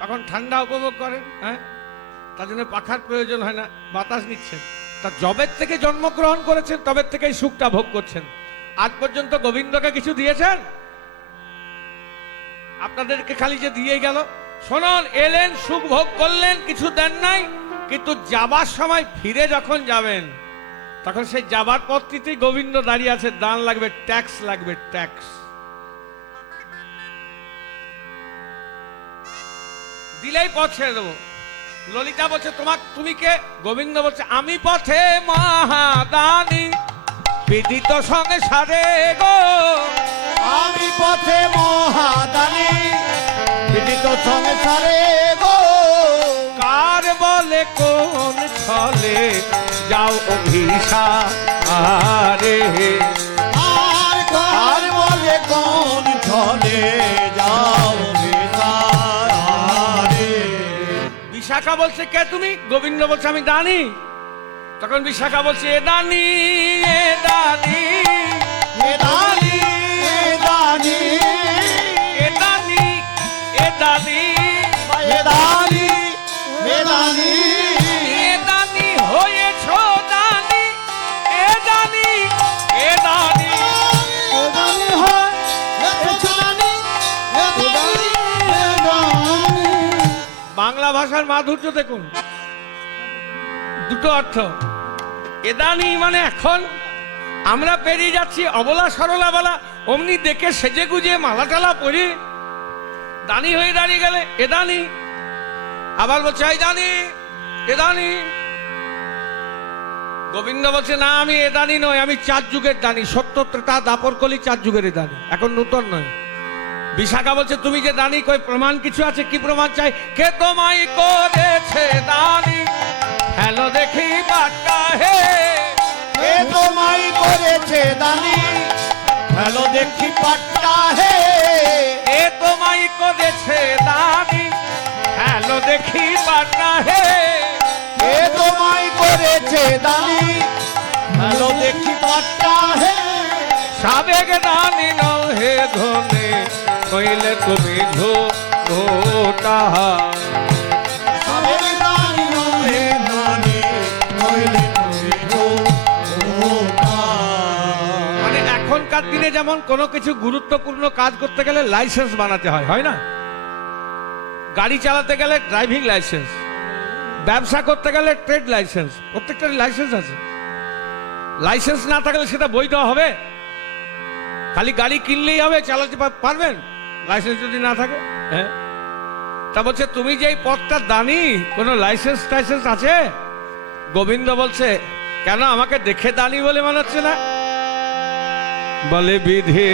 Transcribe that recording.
তখন ঠান্ডা উপভোগ করেন, হ্যাঁ, তার জন্য পাখার প্রয়োজন হয় না, বাতাস নিচ্ছেন। তা যবের থেকে জন্মগ্রহণ করেছেন তবে থেকে এই সুখটা ভোগ করছেন। আজ পর্যন্ত গোবিন্দকে কিছু দিয়েছেন? আপনাদেরকে খালি যে দিয়ে গেল। শুনুন, এলেন, সুখ ভোগ করলেন, কিছু দেন নাই, কিন্তু যাবার সময় ফিরে যখন যাবেন তখন সেই যাবার পথটিতেই গোবিন্দ দাঁড়িয়ে আছে, দান লাগবে, ট্যাক্স লাগবে, ট্যাক্স দিলেই পথ ছেড়ে দেবো। ললিতা বলছে তুমি কে? গোবিন্দ বলছে আমি পথে মহাদানী বিদিত সংসারে গো, আমি পথে মহাদানী বিদিত সংসারে গো। কার বলে কোন ছলে যাও অভিসারে, আর কার বলে কোন ছলে যাও বিসারে। বিশাখা বলছে কে তুমি? গোবিন্দ বলছে আমি দানি। তখন বিশাখা বলছে এ দানি, এ দানি, এ দানি, এ দানি, এ দানি, এ দানি, এ দানি, এ দানি, এ দানি হয়েছ দানি, এ দানি, এ দানি। এ দানি হয়, এ দানি, এ দানি, এ দানি। বাংলা ভাষার মাধুর্য দেখুন, দুটো অর্থ। এদানি মানে এখন, আমরা পেরিয়ে যাচ্ছি অবলা সরলা বলা, অমনি দেখে সেজে গুজে মালা টালা পরি দানি হয়ে দাঁড়িয়ে গেলে এদানি। আবার বলছে এই দানি, এদানি। গোবিন্দ বলছে না, আমি এদানি নই, আমি 4 যুগের দানি, সত্য ত্রেতা দাপর কলি 4 যুগের দানি, এখন নূতন নয়। বিশাখা বলছে তুমি যে দানি, কই প্রমাণ কিছু আছে? কি প্রমাণ চাই? কে তোমায় করেছে দানি, হ্যালো দেখি বাট্টা হে, এ তোমায় করেছে দানি, হ্যালো দেখি পাট্টা হে। এ তোমায় করেছে দানি, হ্যালো দেখি বাট্টা হে, এ তোমায় করেছে দানি, হ্যালো দেখি পাট্টা হে। সাবেক দানি নও হে ধনে, কইলে তুমি ধোটা। সাবেক দানি নহে দানি, নইলে তুমি ধোঁকা। মানে এখনকার দিনে যেমন কোনো কিছু গুরুত্বপূর্ণ কাজ করতে গেলে লাইসেন্স বানাতে হয়, হয় না? গাড়ি চালাতে গেলে ড্রাইভিং লাইসেন্স, ব্যবসা করতে গেলে ট্রেড লাইসেন্স, প্রত্যেকটারই লাইসেন্স আছে। লাইসেন্স না থাকলে সেটা বৈধ হবে? খালি গাড়ি কিনলেই হবে, চালাতে পারবেন লাইসেন্স যদি না থাকে? হ্যাঁ, তা বলছে তুমি যে এই পথটা দানি, কোনো লাইসেন্স টাইসেন্স আছে? গোবিন্দ বলছে কেন, আমাকে দেখে দানি বলে মনে হচ্ছে না? বলে বিধে